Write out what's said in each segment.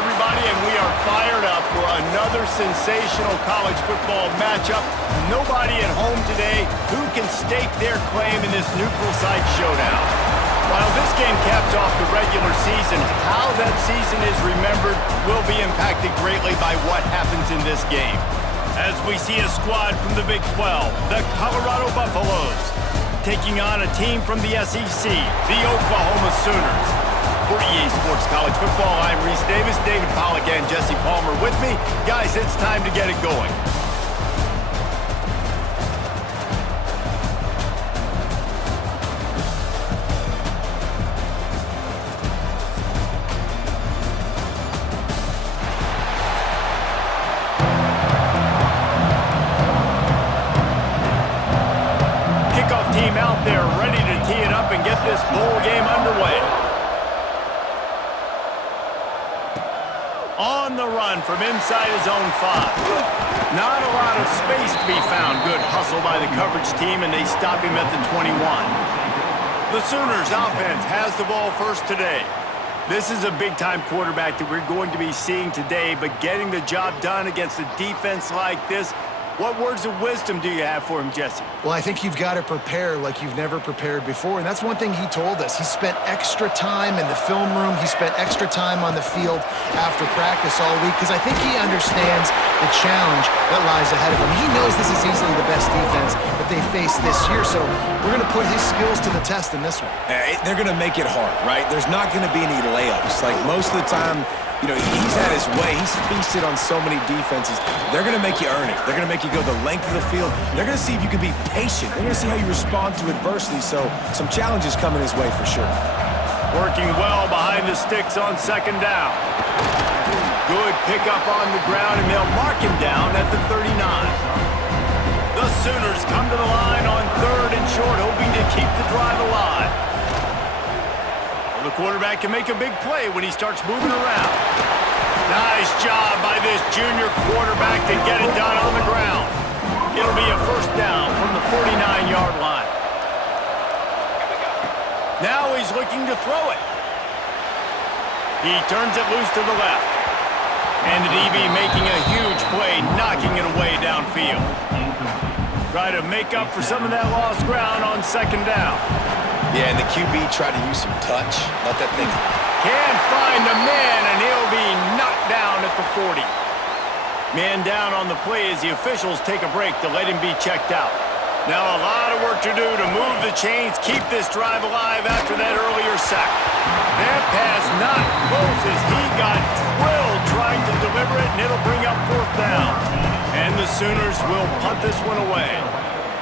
everybody, and we are fired up for another sensational college football matchup. Nobody at home today who can stake their claim in this neutral site showdown. While this game caps off the regular season, how that season is remembered will be impacted greatly by what happens in this game. As we see a squad from the Big 12, the Colorado Buffaloes, taking on a team from the SEC, the Oklahoma Sooners. For EA Sports College Football, I'm Reese Davis, David Pollack, and Jesse Palmer with me. Guys, it's time to get it going. Kickoff team out there ready to tee it up and get this bowl game underway. On the run from inside his own 5. Not a lot of space to be found. Good hustle by the coverage team, and they stop him at the 21. The Sooners offense has the ball first today. This is a big-time quarterback that we're going to be seeing today, but getting the job done against a defense like this, what words of wisdom do you have for him, Jesse? Well, I think you've got to prepare like you've never prepared before, and that's one thing he told us. He spent extra time in the film room. He spent extra time on the field after practice all week because I think he understands the challenge that lies ahead of him. He knows this is easily the best defense that they face this year, so we're going to put his skills to the test in this one. They're going to make it hard, right? There's not going to be any layups. Like most of the time, you know, he's had his way. He's feasted on so many defenses. They're going to make you earn it. They're going to make you go the length of the field. They're going to see if you can be patient. They're going to see how you respond to adversity. So some challenges coming his way for sure. Working well behind the sticks on second down. Good pickup on the ground, and they'll mark him down at the 39. The Sooners come to the line on third and short, hoping to keep the drive alive. The quarterback can make a big play when he starts moving around. Nice job by this junior quarterback to get it done on the ground. It'll be a first down from the 49-yard line. Now he's looking to throw it. He turns it loose to the left. And the DB making a huge play, knocking it away downfield. Try to make up for some of that lost ground on second down. Yeah, and the QB tried to use some touch. Let that thing... Can't find a man, and he'll be knocked down at the 40. Man down on the play as the officials take a break to let him be checked out. Now a lot of work to do to move the chains, keep this drive alive after that earlier sack. That pass not close as he got drilled trying to deliver it, and it'll bring up fourth down. And the Sooners will punt this one away.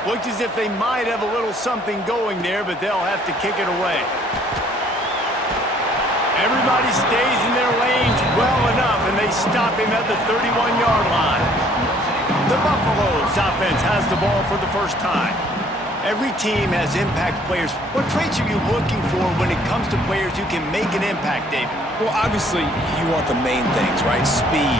Looked as if they might have a little something going there, but they'll have to kick it away. Everybody stays in their lanes well enough, and they stop him at the 31-yard line. The Buffaloes offense has the ball for the first time. Every team has impact players. What traits are you looking for when it comes to players who can make an impact, David? Well, obviously, you want the main things, right? Speed,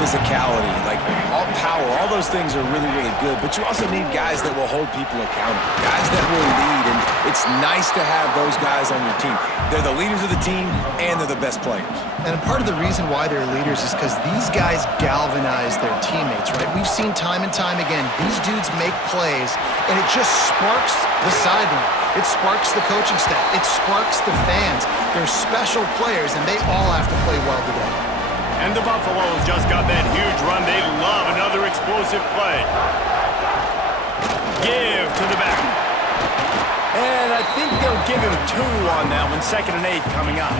physicality, like all power, all those things are really, really good. But you also need guys that will hold people accountable, guys that will lead, and it's nice to have those guys on your team. They're the leaders of the team, and they're the best players. And part of the reason why they're leaders is because these guys galvanize their teammates, right? We've seen time and time again, these dudes make plays, and it just sparks the sideline. It sparks the coaching staff. It sparks the fans. They're special players, and they all have to play well today. And the Buffaloes just got that huge run. They love another explosive play. Give to the back. And I think they'll give him 2 on that one. 2nd and 8 coming up.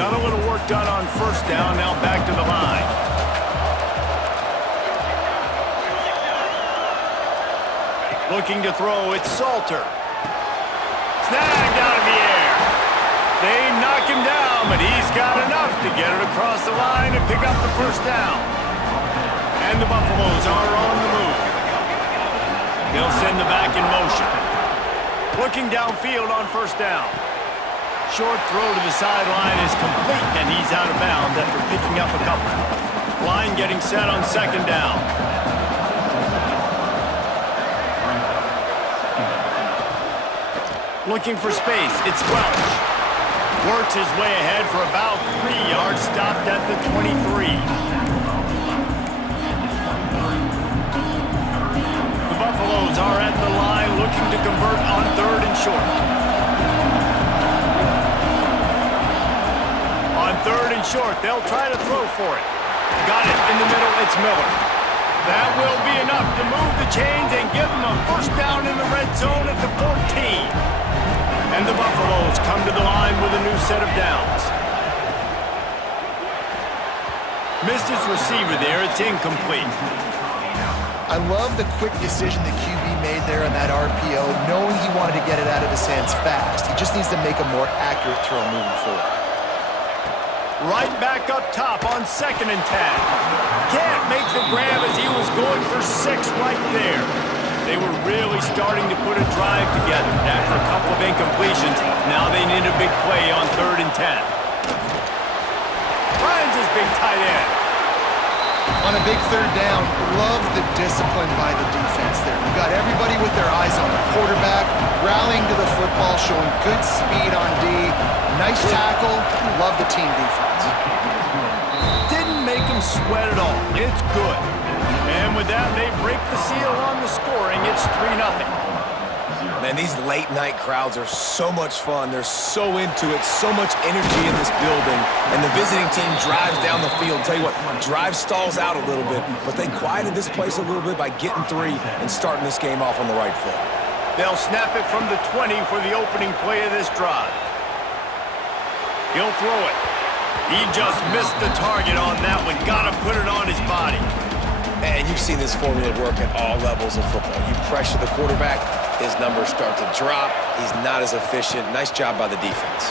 Got a little work done on first down. Now back to the line. Looking to throw, it's Salter. Snagged out of the air. They knock him down, but he's got enough to get it across the line and pick up the first down. And the Buffaloes are on the move. They'll send the back in motion. Looking downfield on first down. Short throw to the sideline is complete, and he's out of bounds after picking up a couple. Line getting set on second down. Looking for space, it's Welch. Works his way ahead for about 3 yards, the 23. The Buffaloes are at the line looking to convert on 3rd and short. On 3rd and short, they'll try to throw for it. Got it in the middle, it's Miller. That will be enough to move the chains and give them a first down in the red zone at the 14. And the Buffaloes come to the line with a new set of downs. Missed his receiver there, it's incomplete. I love the quick decision the QB made there on that RPO, knowing he wanted to get it out of his hands fast. He just needs to make a more accurate throw moving forward. Right back up top on 2nd and 10. Can't make the grab as he was going for 6 right there. They were really starting to put a drive together. After a couple of incompletions, now they need a big play on 3rd and 10. Finds his big tight end. On a big 3rd down, love the discipline by the defense there. You got everybody with their eyes on the quarterback, rallying to the football, showing good speed on D. Nice tackle. Love the team defense. Didn't make him sweat at all. It's good. And with that, they break the seal on the scoring. It's 3-0. Man, these late-night crowds are so much fun. They're so into it, so much energy in this building. And the visiting team drives down the field. Tell you what, drive stalls out a little bit, but they quieted this place a little bit by getting 3 and starting this game off on the right foot. They'll snap it from the 20 for the opening play of this drive. He'll throw it. He just missed the target on that one. Gotta put it on his body. And you've seen this formula work at all levels of football. You pressure the quarterback, his numbers start to drop. He's not as efficient. Nice job by the defense.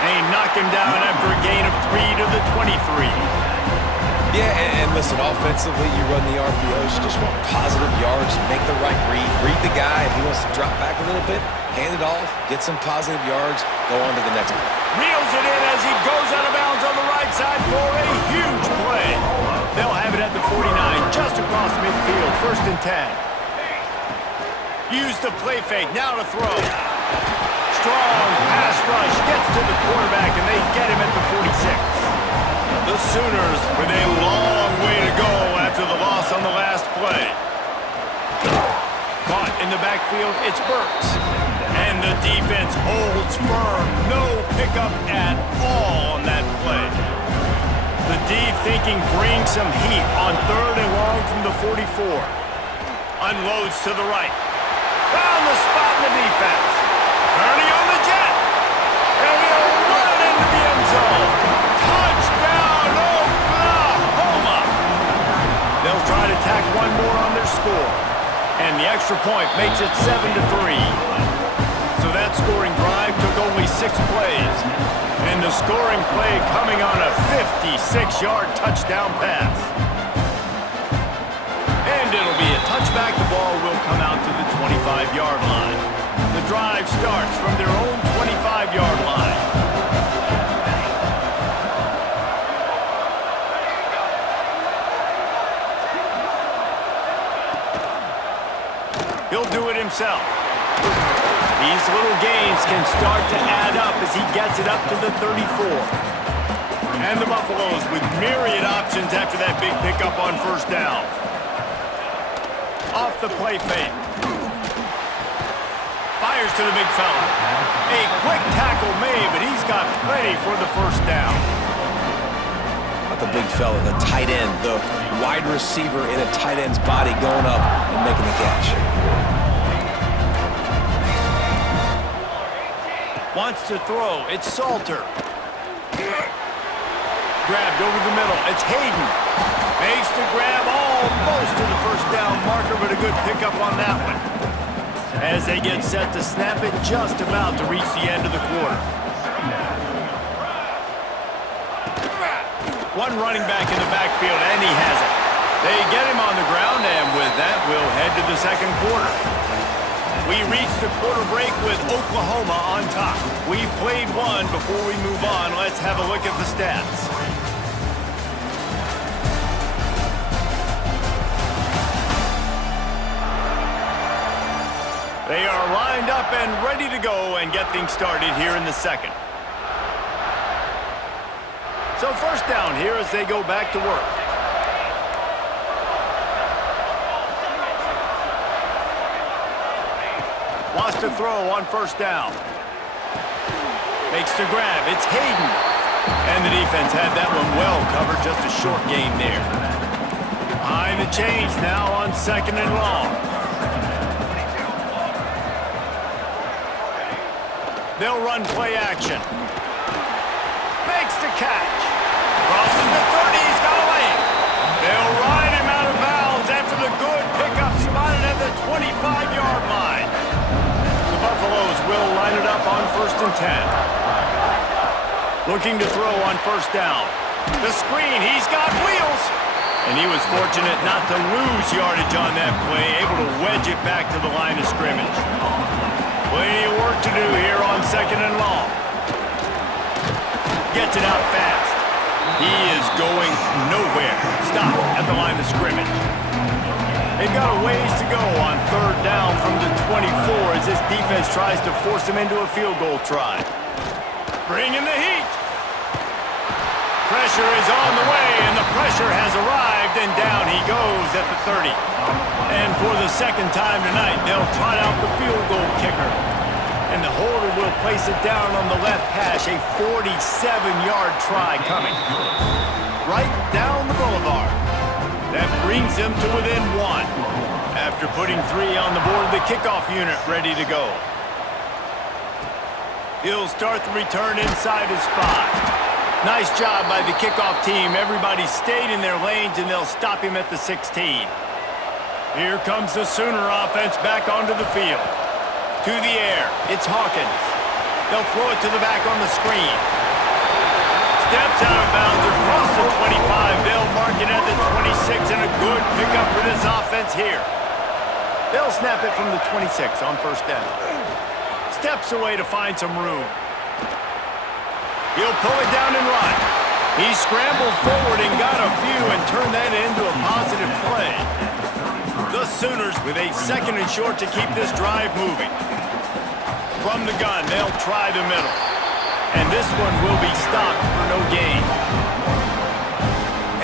They knock him down after a gain of 3 to the 23. Yeah, and listen, offensively, you run the RPOs. You just want positive yards, make the right read the guy. If he wants to drop back a little bit, hand it off, get some positive yards, go on to the next one. Reels it in as he goes out of bounds on the right side for a huge play. They'll have it at the 49, just across midfield, 1st and 10. Use the play fake, now to throw. Strong pass rush, gets to the quarterback, and they get him at the 46. The Sooners with a long way to go after the loss on the last play. Caught in the backfield, it's Burks. And the defense holds firm. No pickup at all on that play. The D thinking bring some heat on 3rd and long from the 44. Unloads to the right. Found the spot in the defense. Turning on the jet. And he'll run it into the end zone. Touchdown, Oklahoma! They'll try to tack one more on their score. And the extra point makes it 7-3. So that scoring drive took only 6 plays. And the scoring play coming on a 56-yard touchdown pass. And it'll be a touchback. The ball will come out to the 25-yard line. The drive starts from their own 25-yard line. He'll do it himself. These little gains can start to add up as he gets it up to the 34. And the Buffaloes with myriad options after that big pickup on 1st down. Off the play fake. Fires to the big fella. A quick tackle made, but he's got plenty for the 1st down. Not the big fella, the tight end, the wide receiver in a tight end's body going up and making the catch. Wants to throw. It's Salter. Grabbed over the middle. It's Hayden. Makes the grab almost to the 1st down marker, but a good pickup on that one. As they get set to snap it, just about to reach the end of the quarter. One running back in the backfield, and he has it. They get him on the ground, and with that, we'll head to the 2nd quarter. We reach the quarter break with Oklahoma on top. We've played one. Before we move on, let's have a look at the stats. They are lined up and ready to go and get things started here in the 2nd. So first down here as they go back to work. Wants to throw on first down. Makes the grab. It's Hayden. And the defense had that one well covered. Just a short gain there. Behind the chains now on second and long. They'll run play action. Makes the catch. Crosses the 30. He's got a lane. They'll ride him out of bounds after the good pickup spotted at the 25-yard line. The Buffaloes will line it up on 1st and 10. Looking to throw on first down. The screen. He's got wheels. And he was fortunate not to lose yardage on that play, able to wedge it back to the line of scrimmage. Plenty of work to do here on second and long. Gets it out fast. He is going nowhere. Stop at the line of scrimmage. They've got a ways to go on third down from the 24 as this defense tries to force him into a field goal try. Bring in the heat. Pressure is on the way, and the pressure has arrived, and down he goes at the 30. And for the second time tonight, they'll trot out the field goal kicker. And the holder will place it down on the left hash, a 47-yard try coming. Right down the boulevard. That brings them to within 1. After putting 3 on the board, the kickoff unit ready to go. He'll start the return inside his 5. Nice job by the kickoff team. Everybody stayed in their lanes, and they'll stop him at the 16. Here comes the Sooner offense back onto the field. To the air. It's Hawkins. They'll throw it to the back on the screen. Steps out of bounds across the 25. They'll mark it at the 26, and a good pickup for this offense here. They'll snap it from the 26 on first down. Steps away to find some room. He'll pull it down and run. He scrambled forward and got a few and turned that into a positive play. The Sooners with a second and short to keep this drive moving. From the gun, they'll try the middle. And this one will be stopped for no gain.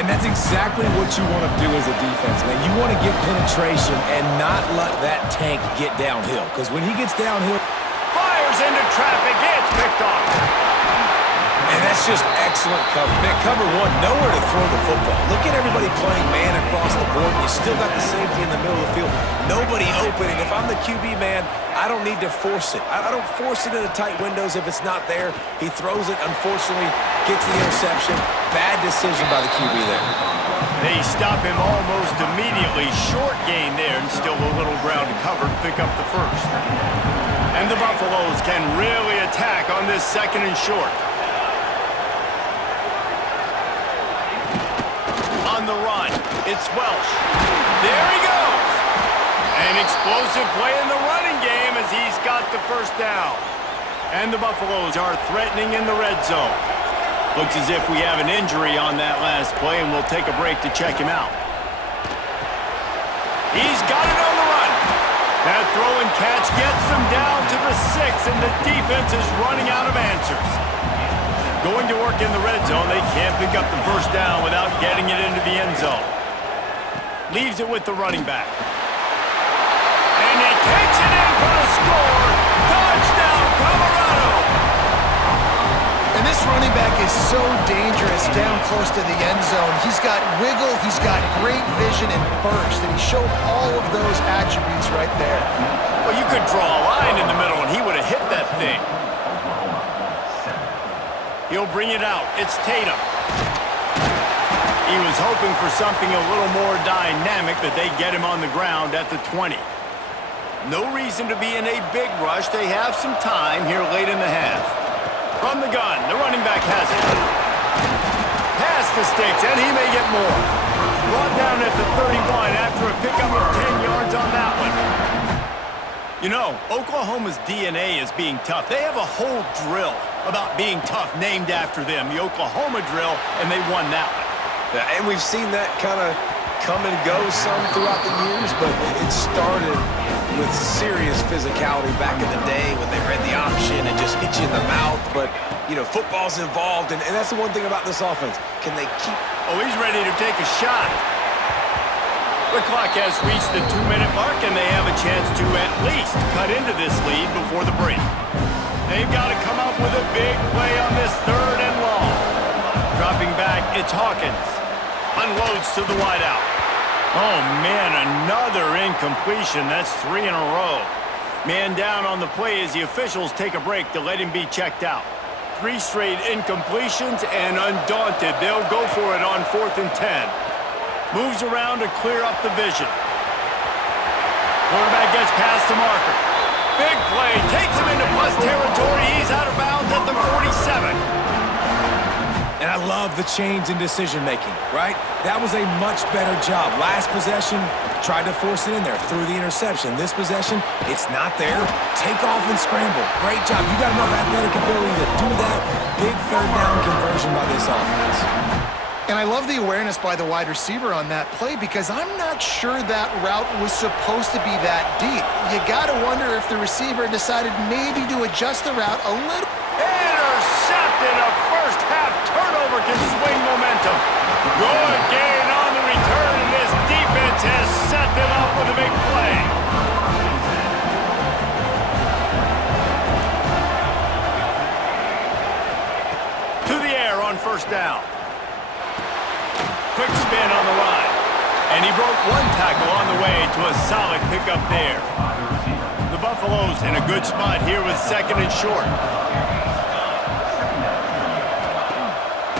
And that's exactly what you want to do as a defense, man. You want to get penetration and not let that tank get downhill. Because when he gets downhill... Fires into traffic. It's picked off. And that's just excellent cover. Man, cover 1, nowhere to throw the football. Look at everybody playing man across the board. You still got the safety in the middle of the field. Nobody open. And if I'm the QB, man, I don't need to force it. I don't force it into tight windows if it's not there. He throws it, unfortunately, gets the interception. Bad decision by the QB there. They stop him almost immediately. Short gain there, and still a little ground to cover to pick up the first. And the Buffaloes can really attack on this second and short. On the run, it's Welsh. There he goes. An explosive play in the running game as he's got the first down. And the Buffaloes are threatening in the red zone. Looks as if we have an injury on that last play, and we'll take a break to check him out. He's got it on the run. That throw and catch gets them down to the 6, and the defense is running out of answers. Going to work in the red zone, they can't pick up the first down without getting it into the end zone. Leaves it with the running back. And he takes it in for the score. Touchdown, Colorado! And this running back is so dangerous down close to the end zone. He's got wiggle, he's got great vision and burst, and he showed all of those attributes right there. Well, you could draw a line in the middle, and he would have hit that thing. He'll bring it out. It's Tatum. He was hoping for something a little more dynamic, but they get him on the ground at the 20. No reason to be in a big rush. They have some time here late in the half. From the gun, the running back has it. Past the sticks, and he may get more. Brought down at the 31 after a pickup of 10 yards on that one. You know, Oklahoma's DNA is being tough. They have a whole drill about being tough named after them, the Oklahoma drill, and they won that one. Yeah, and we've seen that kind of come and go some throughout the years, but it started with serious physicality back in the day when they read the option and just hit you in the mouth. But football's involved, and that's the one thing about this offense. Can they keep... Oh, he's ready to take a shot. The clock has reached the 2-minute mark, and they have a chance to at least cut into this lead before the break. They've got to come up with a big play on this 3rd and long. Dropping back, it's Hawkins. Unloads to the wideout. Oh, man, another incompletion. That's 3 in a row. Man down on the play as the officials take a break to let him be checked out. 3 straight incompletions, and undaunted, they'll go for it on 4th and 10. Moves around to clear up the vision. Quarterback gets past the marker. Big play, takes him into plus territory. He's out of bounds at the 47. And I love the change in decision-making, right? That was a much better job. Last possession, tried to force it in there, threw the interception. This possession, it's not there. Take off and scramble. Great job. You got enough athletic ability to do that. Big 3rd down conversion by this offense. And I love the awareness by the wide receiver on that play because I'm not sure that route was supposed to be that deep. You got to wonder if the receiver decided maybe to adjust the route a little. Intercepted. A first-half turnover can swing momentum. Good gain on the return, and this defense has set them up with a big play. To the air on 1st down. Quick spin on the run. And he broke 1 tackle on the way to a solid pickup there. The Buffaloes in a good spot here with 2nd and short.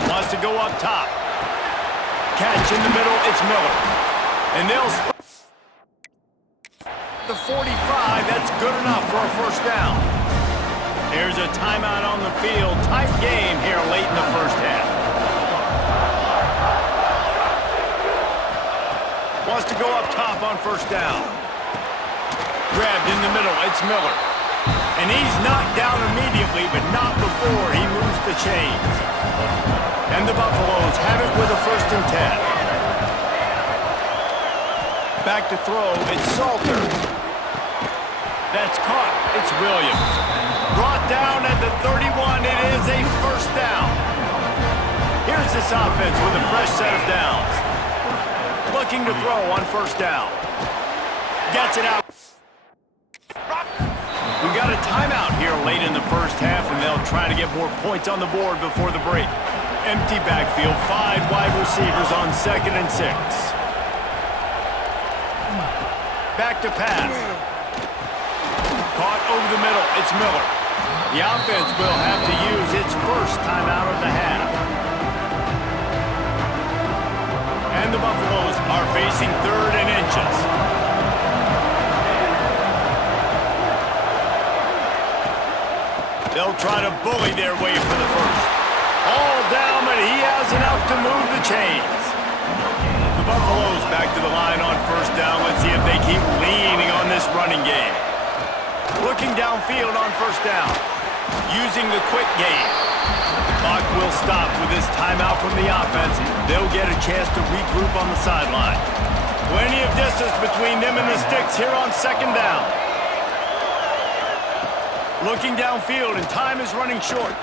Wants to go up top. Catch in the middle, it's Miller. And they'll... The 45, that's good enough for a 1st down. Here's a timeout on the field. Tight game here late in the 1st half. Wants to go up top on 1st down. Grabbed in the middle, it's Miller. And he's knocked down immediately, but not before he moves the chains. And the Buffaloes have it with a 1st and 10. Back to throw, it's Salter. That's caught, it's Williams. Brought down at the 31, it is a 1st down. Here's this offense with a fresh set of downs. Looking to throw on 1st down. Gets it out. We got a timeout here late in the 1st half, and they'll try to get more points on the board before the break. Empty backfield, 5 wide receivers on 2nd and 6. Back to pass. Caught over the middle, it's Miller. The offense will have to use its 1st timeout of the half. And the Buffaloes are facing 3rd and inches. They'll try to bully their way for the 1st. All down, but he has enough to move the chains. The Buffaloes back to the line on 1st down. Let's see if they keep leaning on this running game. Looking downfield on 1st down. Using the quick game. The clock will stop with this timeout from the offense. They'll get a chance to regroup on the sideline. Plenty of distance between them and the sticks here on 2nd down. Looking downfield, and time is running short.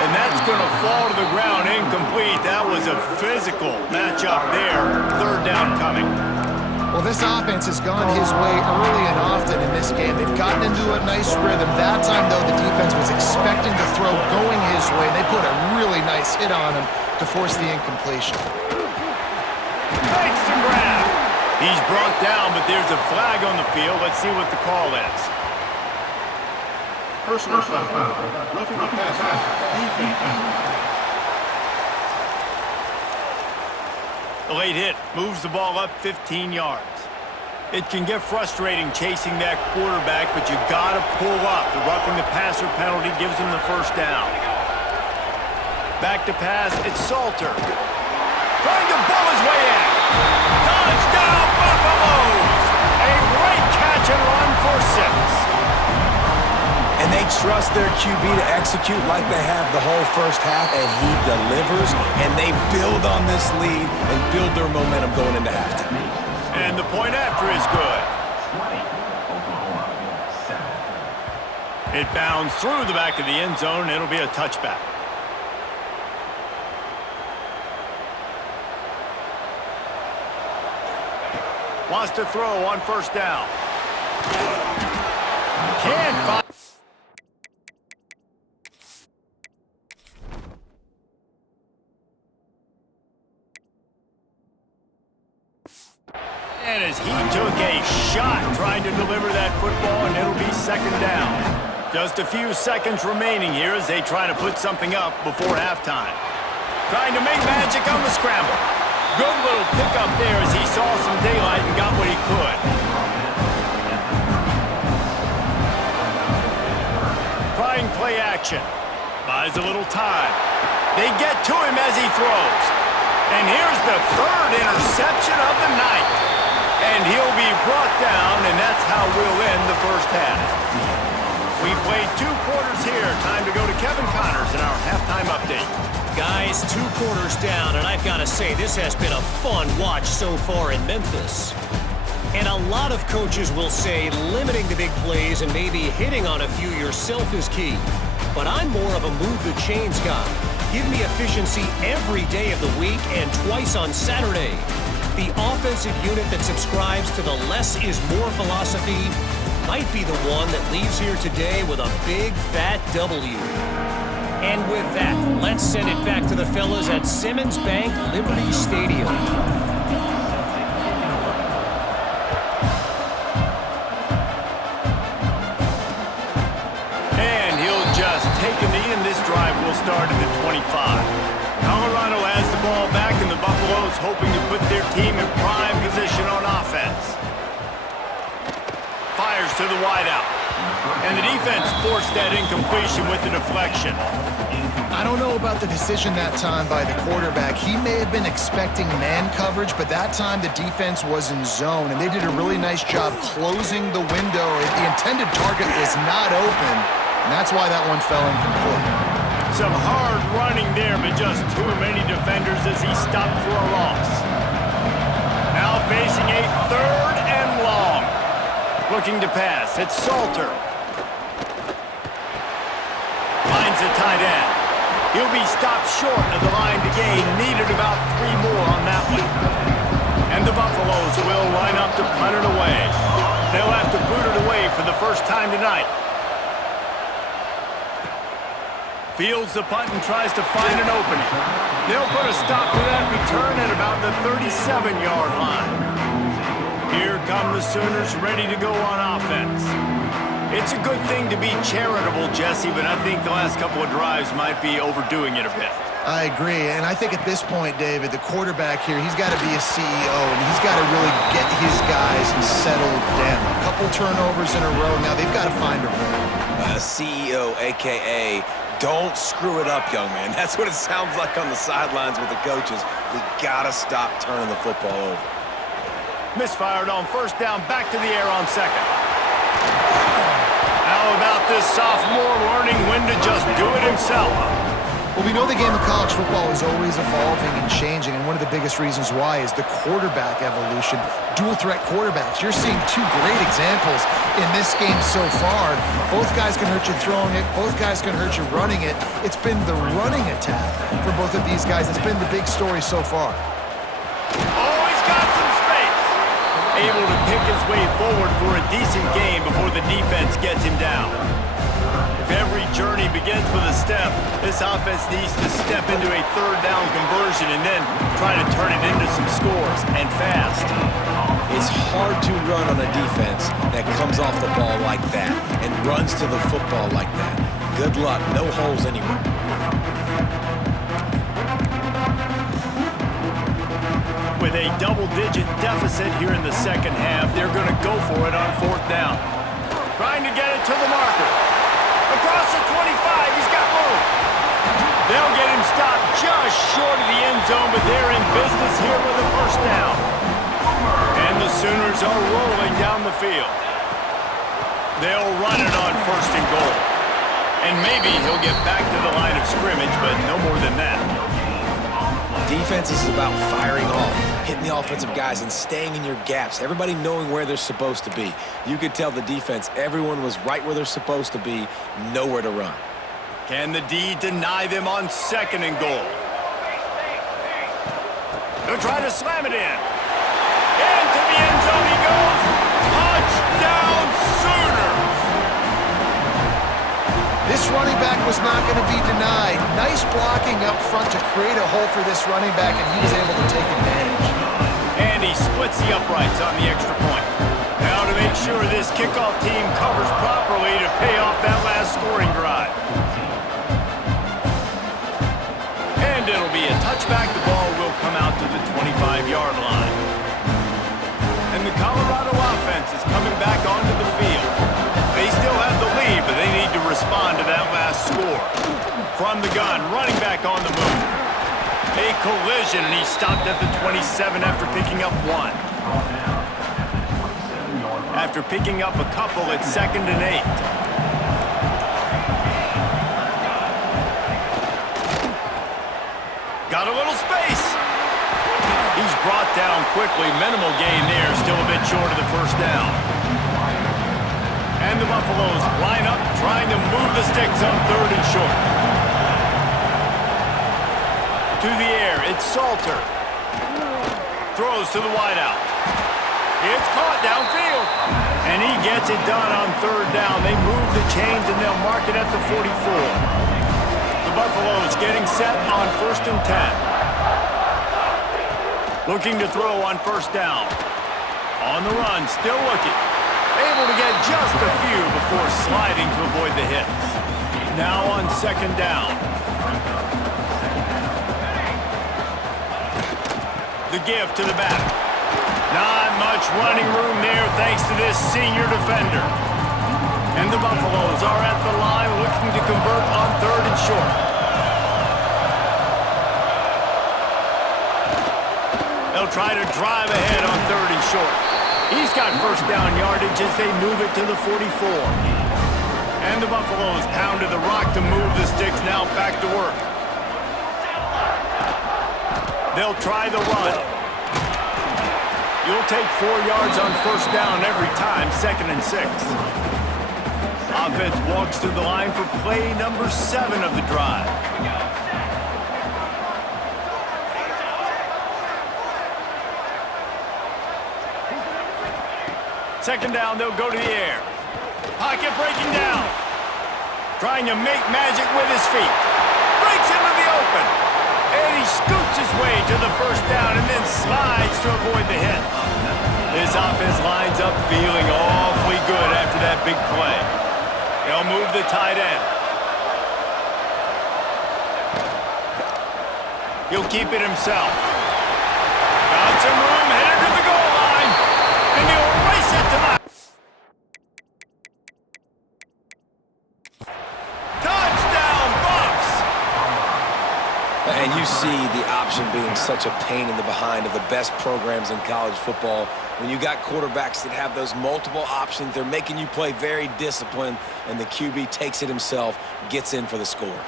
And that's going to fall to the ground incomplete. That was a physical matchup there. 3rd down coming. Well, this offense has gone his way early and often in this game. They've gotten into a nice rhythm. That time, though, the defense was expecting the throw going his way. They put a really nice hit on him to force the incompletion. Makes the grab. He's brought down, but there's a flag on the field. Let's see what the call is. Personal foul. Roughing the passer. Defense. The late hit moves the ball up 15 yards. It can get frustrating chasing that quarterback, but you got to pull up. The roughing the passer penalty gives him the 1st down. Back to pass, it's Salter. Trying to bull his way in. Touchdown, Buffaloes! A great catch and run for 6. And they trust their QB to execute like they have the whole 1st half, and he delivers, and they build on this lead and build their momentum going into halftime. And the point after is good. It bounds through the back of the end zone. It'll be a touchback. Wants to throw on first down. Can't find. And as he took a shot trying to deliver that football, and it'll be second down. Just a few seconds remaining here as they try to put something up before halftime. Trying to make magic on the scramble. Good little pickup there as he saw some daylight and got what he could. Trying play action. Buys a little time. They get to him as he throws. And here's the third interception of the night. And he'll be brought down, and that's how we'll end the first half. We've played 2 quarters here. Time to go to Kevin Connors in our halftime update. Guys, 2 quarters down, and I've got to say, this has been a fun watch so far in Memphis. And a lot of coaches will say limiting the big plays and maybe hitting on a few yourself is key. But I'm more of a move the chains guy. Give me efficiency every day of the week and twice on Saturday. The offensive unit that subscribes to the less is more philosophy might be the one that leaves here today with a big, fat W. And with that, let's send it back to the fellas at Simmons Bank Liberty Stadium. And he'll just take a knee, and this drive will start at the 25. Colorado has the ball back, and the Buffaloes hoping to put their team in prime position on offense. Fires to the wideout. And the defense forced that incompletion with the deflection. I don't know about the decision that time by the quarterback. He may have been expecting man coverage, but that time the defense was in zone, and they did a really nice job closing the window. The intended target was not open, and that's why that one fell incomplete. Some hard running there, but just too many defenders as he stopped for a loss. Now facing a 3rd and long. Looking to pass. It's Salter. Finds a tight end. He'll be stopped short of the line to gain. Needed about 3 more on that one. And the Buffaloes will line up to punt it away. They'll have to boot it away for the first time tonight. Fields the punt and tries to find an opening. They'll put a stop to that return at about the 37-yard line. Here come the Sooners ready to go on offense. It's a good thing to be charitable, Jesse, but I think the last couple of drives might be overdoing it a bit. I agree, and I think at this point, David, the quarterback here, he's got to be a CEO, and he's got to really get his guys settled down. A couple turnovers in a row. Now they've got to find a rhythm. CEO, a.k.a. don't screw it up, young man. That's what it sounds like on the sidelines with the coaches. We got to stop turning the football over. Misfired on first down, back to the air on second. How about this sophomore learning when to just do it himself? Well, we know the game of college football is always evolving and changing, and one of the biggest reasons why is the quarterback evolution. Dual-threat quarterbacks. You're seeing 2 great examples in this game so far. Both guys can hurt you throwing it. Both guys can hurt you running it. It's been the running attack for both of these guys that's been the big story so far. Oh, he's got some space. Able to pick his way forward for a decent game before the defense gets him down. If every journey begins with a step, this offense needs to step into a 3rd down conversion and then try to turn it into some scores, and fast. It's hard to run on a defense that comes off the ball like that and runs to the football like that. Good luck. No holes anywhere. With a double-digit deficit here in the second half, they're going to go for it on 4th down. Trying to get it to the marker. Across the 25, he's got room. They'll get him stopped just short of the end zone, but they're in business here with a first down. And the Sooners are rolling down the field. They'll run it on 1st and goal. And maybe he'll get back to the line of scrimmage, but no more than that. Defense is about firing off, hitting the offensive guys, and staying in your gaps. Everybody knowing where they're supposed to be. You could tell the defense, everyone was right where they're supposed to be, nowhere to run. Can the D deny them on 2nd and goal? They'll try to slam it in. Into the end zone he goes. Touchdown Sooners! This running back was not going to be denied. Nice blocking up front to create a hole for this running back, and he was able to take advantage. And he splits the uprights on the extra point. Now to make sure this kickoff team covers properly to pay off that last scoring drive. And it'll be a touchback. The ball will come out to the 25-yard line. And the Colorado offense is coming back onto the field. They still have the lead, but they need to respond to that last score. From the gun, running back on the move. A collision, and he stopped at the 27 after picking up 1. After picking up a couple, it's 2nd and 8. Got a little space. He's brought down quickly. Minimal gain there. Still a bit short of the first down. And the Buffaloes line up, trying to move the sticks on 3rd and short. To the air, it's Salter. Throws to the wideout. It's caught downfield. And he gets it done on 3rd down. They move the chains, and they'll mark it at the 44. The Buffaloes getting set on 1st and 10. Looking to throw on 1st down. On the run, still looking. Able to get just a few before sliding to avoid the hits. Now on 2nd down. The give to the back. Not much running room there thanks to this senior defender. And the Buffaloes are at the line looking to convert on 3rd and short. They'll try to drive ahead on 3rd and short. He's got 1st down yardage as they move it to the 44. And the Buffaloes pound to the rock to move the sticks now back to work. They'll try the run. You'll take 4 yards on 1st down every time, 2nd and 6. Offense walks through the line for play number 7 of the drive. Second down, they'll go to the air. Pocket breaking down. Trying to make magic with his feet. Breaks into the open. And he scoots his way to the 1st down and then slides to avoid the hit. This offense lines up feeling awfully good after that big play. They'll move the tight end. He'll keep it himself. Got some room, headed to the goal line. And he'll race it to the... Touchdown, Buffs! And you see the option being such a pain in the behind of the best programs in college football. When you got quarterbacks that have those multiple options, they're making you play very disciplined, and the QB takes it himself, gets in for the score.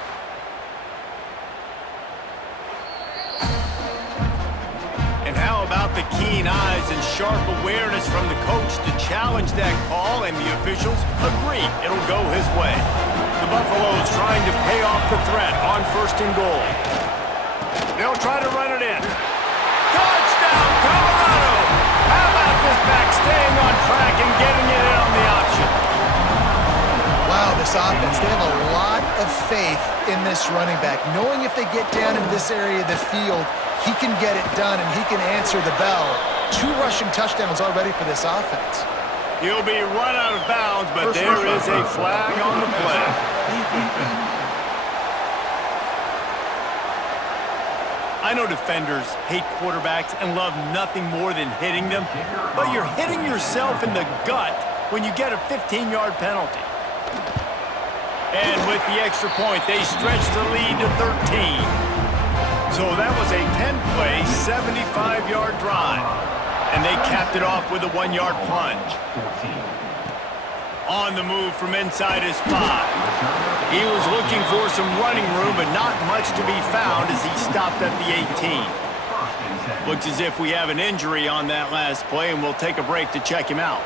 And how about the keen eyes and sharp awareness from the coach to challenge that call, and the officials agree it'll go his way. The Buffaloes trying to pay off the threat on 1st and goal. They'll try to run it in. Touchdown, Colorado! How about this back staying on track and getting it in on the option? Wow, this offense, they have a lot of faith in this running back, knowing if they get down in this area of the field, he can get it done and he can answer the bell. 2 rushing touchdowns already for this offense. He'll be run out of bounds, but there is a flag on the play. I know defenders hate quarterbacks and love nothing more than hitting them, but you're hitting yourself in the gut when you get a 15-yard penalty. And with the extra point, they stretch the lead to 13. So that was a 10-play, 75-yard drive. And they capped it off with a 1-yard plunge. On the move from inside his 5. He was looking for some running room, but not much to be found as he stopped at the 18. Looks as if we have an injury on that last play, and we'll take a break to check him out.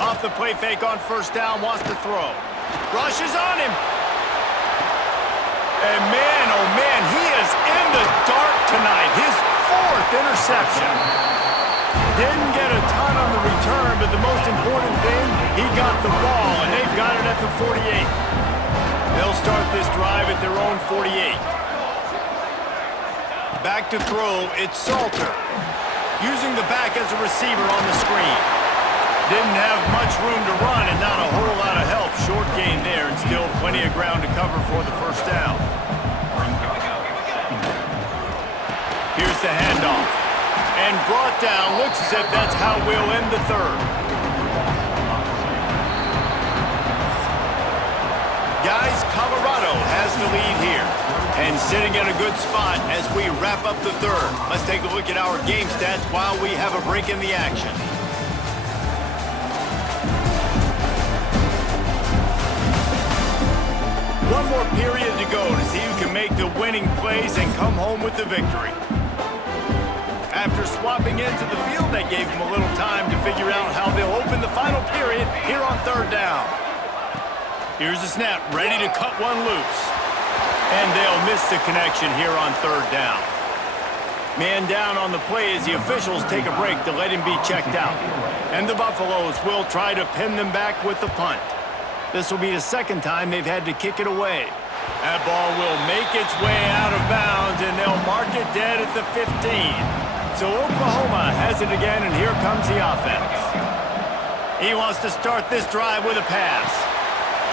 Off the play fake on first down, wants to throw. Rushes on him. And man, oh man, he is in the dark tonight. His 4th interception. Didn't get a ton on the return, but the most important thing, he got the ball, and they've got it at the 48. They'll start this drive at their own 48. Back to throw, it's Salter. Using the back as a receiver on the screen. Didn't have much room to run and not a whole lot of help. Short gain there and still plenty of ground to cover for the first down. Here's the handoff. And brought down. Looks as if that's how we'll end the 3rd. Guys, Colorado has the lead here. And sitting in a good spot as we wrap up the 3rd. Let's take a look at our game stats while we have a break in the action. One more period to go to see who can make the winning plays and come home with the victory. After swapping into the field, that gave them a little time to figure out how they'll open the final period here on 3rd down. Here's the snap, ready to cut one loose. And they'll miss the connection here on 3rd down. Man down on the play as the officials take a break to let him be checked out. And the Buffaloes will try to pin them back with the punt. This will be the 2nd time they've had to kick it away. That ball will make its way out of bounds, and they'll mark it dead at the 15. So Oklahoma has it again, and here comes the offense. He wants to start this drive with a pass.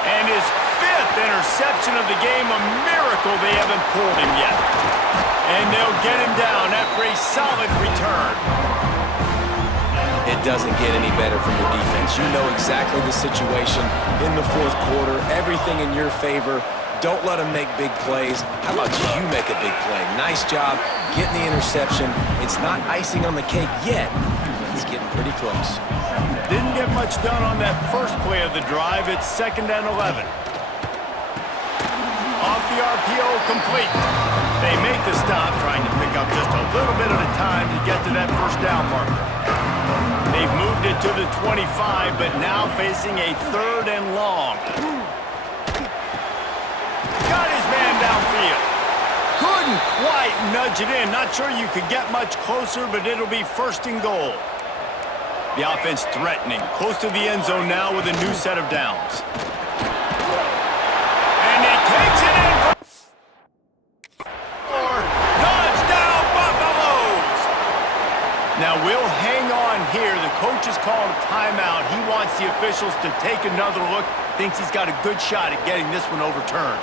And his 5th interception of the game, a miracle they haven't pulled him yet. And they'll get him down after a solid return. It doesn't get any better from your defense. You know exactly the situation in the 4th quarter. Everything in your favor. Don't let them make big plays. How about you make a big play? Nice job getting the interception. It's not icing on the cake yet, but it's getting pretty close. Didn't get much done on that first play of the drive. It's 2nd and 11. Off the RPO, complete. They make the stop, trying to pick up just a little bit at a time to get to that first down marker. They've moved it to the 25, but now facing a 3rd and long. Got his man downfield. Couldn't quite nudge it in. Not sure you could get much closer, but it'll be 1st and goal. The offense threatening. Close to the end zone now with a new set of downs. And he takes it in for touchdown Buffaloes. Now we'll hang on here. The coach has called a timeout. He wants the officials to take another look. Thinks he's got a good shot at getting this one overturned.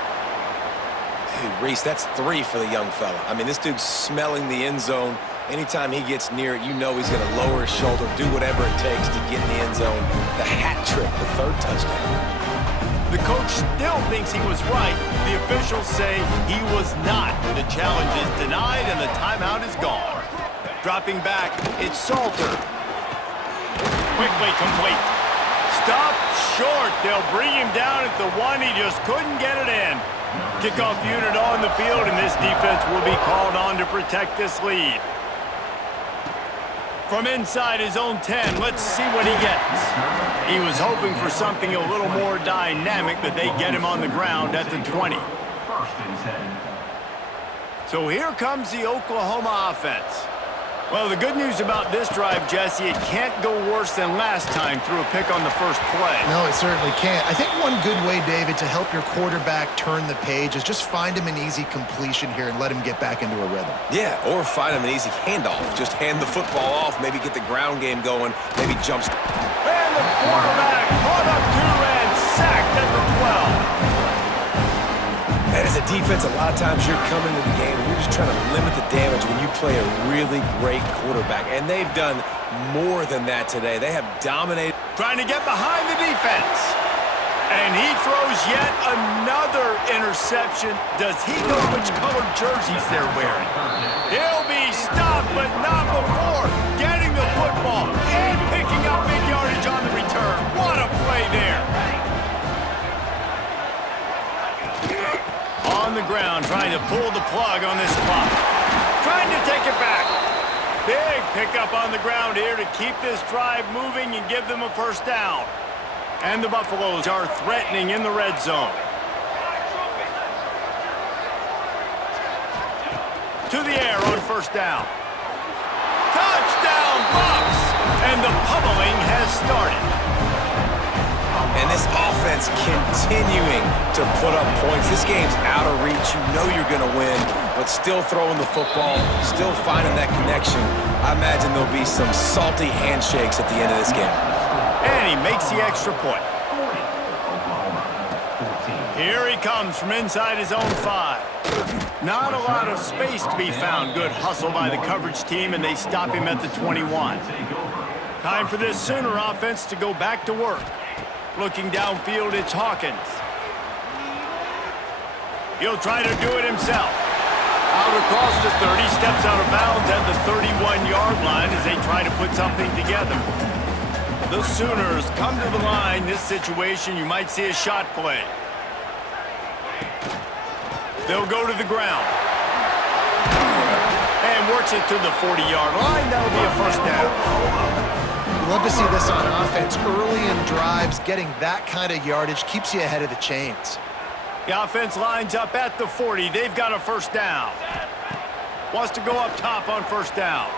Hey, Reese, that's 3 for the young fella. I mean, this dude's smelling the end zone. Anytime he gets near it, you know he's going to lower his shoulder, do whatever it takes to get in the end zone. The hat trick, the 3rd touchdown. The coach still thinks he was right. The officials say he was not. The challenge is denied, and the timeout is gone. Dropping back, it's Salter. Quickly complete. Stop short. They'll bring him down at the 1. He just couldn't get it in. Kickoff unit on the field, and this defense will be called on to protect this lead. From inside his own 10, let's see what he gets. He was hoping for something a little more dynamic, but they get him on the ground at the 20. So here comes the Oklahoma offense. Well, the good news about this drive, Jesse, it can't go worse than last time through a pick on the first play. No, it certainly can't. I think one good way, David, to help your quarterback turn the page is just find him an easy completion here and let him get back into a rhythm. Yeah, or find him an easy handoff. Just hand the football off, maybe get the ground game going, maybe jumps. And the quarterback caught up to and sacked at the 12. And as a defense, a lot of times you're coming into the game and you're just trying to limit the damage when you play a really great quarterback. And they've done more than that today. They have dominated. Trying to get behind the defense. And he throws yet another interception. Does he know which colored jerseys they're wearing? He'll be stopped, but not before getting the football and picking up big yardage on the return. What a play there. trying to pull the plug on this clock. Trying to take it back. Big pickup on the ground here to keep this drive moving and give them a first down. And the Buffaloes are threatening in the red zone. To the air on first down. Touchdown, Bucs! And the pummeling has started. And this offense continuing to put up points. This game's out of reach. You know you're going to win, but still throwing the football, still finding that connection. I imagine there'll be some salty handshakes at the end of this game. And he makes the extra point. Here he comes from inside his own 5. Not a lot of space to be found. Good hustle by the coverage team, and they stop him at the 21. Time for this Sooner offense to go back to work. Looking downfield, it's Hawkins. He'll try to do it himself. Out across the 30, steps out of bounds at the 31-yard line as they try to put something together. The Sooners come to the line. This situation, you might see a shot play. They'll go to the ground. And works it to the 40-yard line. That'll be a first down. Love to see this on offense. Early in drives, getting that kind of yardage keeps you ahead of the chains. The offense lines up at the 40. They've got a first down. Wants to go up top on first down.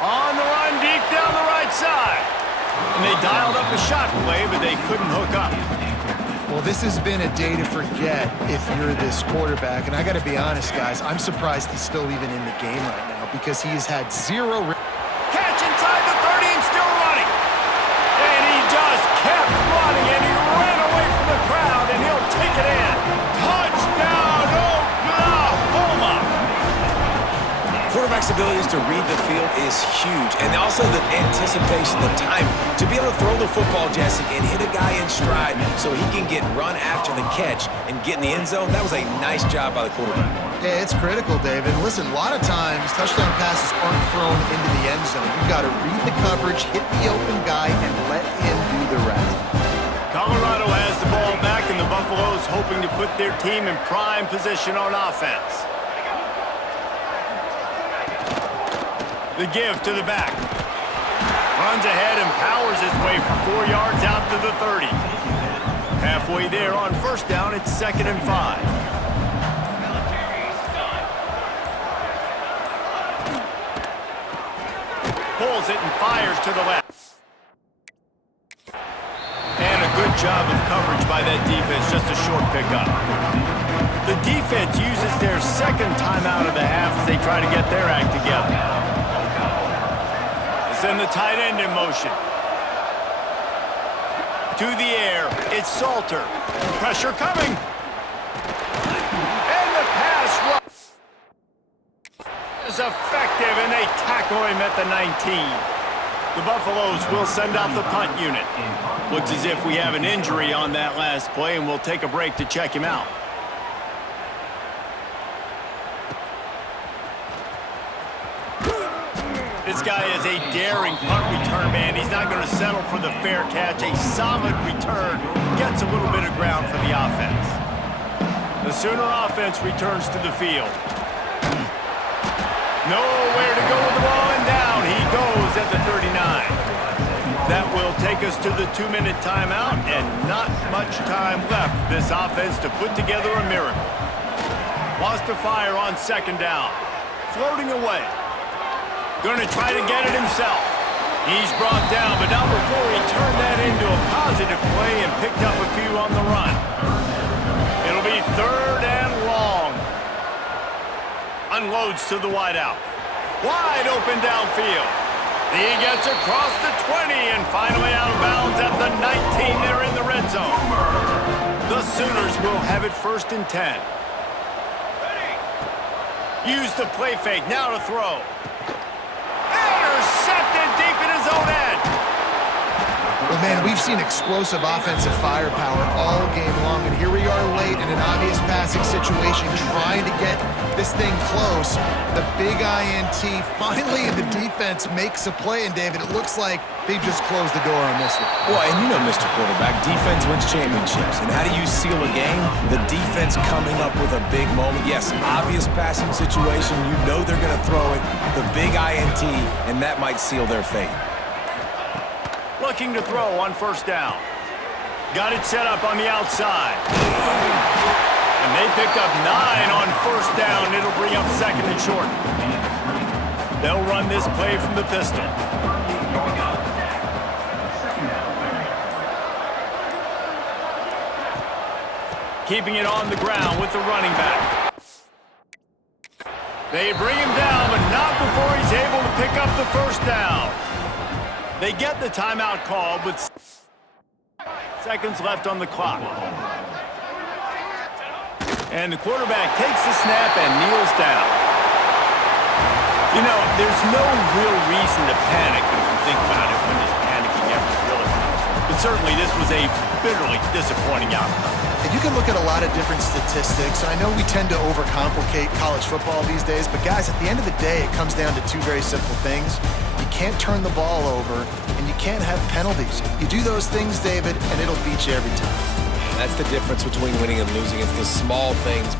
On the run, deep down the right side. And they dialed up a shot play, but they couldn't hook up. Well, this has been a day to forget if you're this quarterback. And I got to be honest, guys, I'm surprised he's still even in the game right now because he has had zero... Catch inside the 30 and still running. And he just kept running, and he ran away from the crowd, and he'll take it in. Touchdown, Oklahoma! Quarterback's abilities to read the field is huge, and also the anticipation, the time to be able to throw the football, Jesse, and hit a guy in stride so he can get run after the catch and get in the end zone. That was a nice job by the quarterback. Yeah, it's critical, David. Listen, a lot of times touchdown passes aren't thrown into the end zone. You've got to read the coverage, hit the open guy, and let him do the rest. Colorado has the ball back, and the Buffaloes hoping to put their team in prime position on offense. The give to the back. Runs ahead and powers his way for 4 yards out to the 30. Halfway there on first down, it's 2nd and 5. Pulls it and fires to the left. And a good job of coverage by that defense, just a short pickup. The defense uses their second timeout of the half as they try to get their act together. Send the tight end in motion. To the air, it's Salter. Pressure coming. And the pass rush is effective, and they tackle him at the 19. The Buffaloes will send out the punt unit. Looks as if we have an injury on that last play, and we'll take a break to check him out. This guy is a daring punt return man. He's not going to settle for the fair catch. A solid return gets a little bit of ground for the offense. The Sooner offense returns to the field. Nowhere to go with the ball, and down he goes at the 39. That will take us to the 2-minute timeout, and not much time left for this offense to put together a miracle. Wants to fire on second down. Floating away. Going to try to get it himself. He's brought down, but not before he turned that into a positive play and picked up a few on the run. It'll be 3rd and long. Unloads to the wideout. Wide open downfield. He gets across the 20 and finally out of bounds at the 19. They're in the red zone. The Sooners will have it 1st and 10. Use the play fake, now to throw. Intercepted deep in his own end. Well, man, we've seen explosive offensive firepower all game long, and here we are late in an obvious passing situation trying to get this this thing close. The big INT, finally the defense makes a play, and David, it looks like they just closed the door on this one. Well, and you know, Mr. Quarterback, defense wins championships. And how do you seal a game? The defense coming up with a big moment. Yes, obvious passing situation. You know they're going to throw it. The big INT, and that might seal their fate. Looking to throw on first down. Got it set up on the outside. And they picked up 9 on first down. It'll bring up second and short. They'll run this play from the pistol. Keeping it on the ground with the running back. They bring him down, but not before he's able to pick up the first down. They get the timeout called with seconds left on the clock. And the quarterback takes the snap and kneels down. You know, there's no real reason to panic if you think about it when this panicking effort really comes. But certainly this was a bitterly disappointing outcome. And you can look at a lot of different statistics. I know we tend to overcomplicate college football these days, but guys, at the end of the day, it comes down to two very simple things. You can't turn the ball over, and you can't have penalties. You do those things, David, and it'll beat you every time. That's the difference between winning and losing. It's the small things.